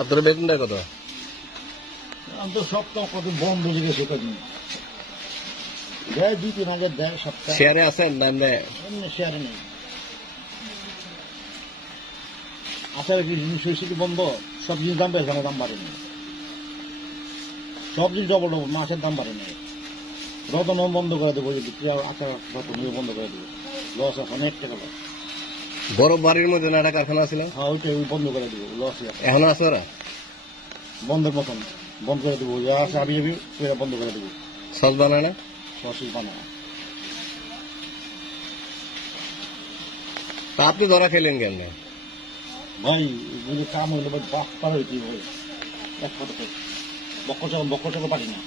আপনার বেতনটা কত? আমি তো সপ্তাহ কত বন্ধ গেছে কদিন দেয় দুই তিন হাজার দেয় সপ্তাহ। শেয়ারে আছেন না এমনি? এমনি শেয়ারে নেই। কি জিনিস হয়েছে কি বন্ধ? সব জিনিস দাম বেড়েছে দাম বাড়েনি। সব জিনিস ডবল ডবল মাছের দাম বাড়েনি। রতন বন্ধ করে দেবো যদি আচার রতন বন্ধ করে দেবো। লস আছে অনেক টাকা লস বড় বাড়ির মধ্যে না একটা কারখানা ছিল? হ্যাঁ ওইটা ওই বন্ধ করে দেবো লস এখনও আছে ওরা? বন্ধের মতন বন্ধ করে দেবো যা আছে যাবি সেটা বন্ধ করে দেবো। সস বানায় না? সসই বানায়। তা আপনি ধরা খেলেন কেমনে ভাই কাম হইলে ভাই বাপ পার হইতে ভাই এক কথা বক্কর চাকর বক্কর চাকর পারি না।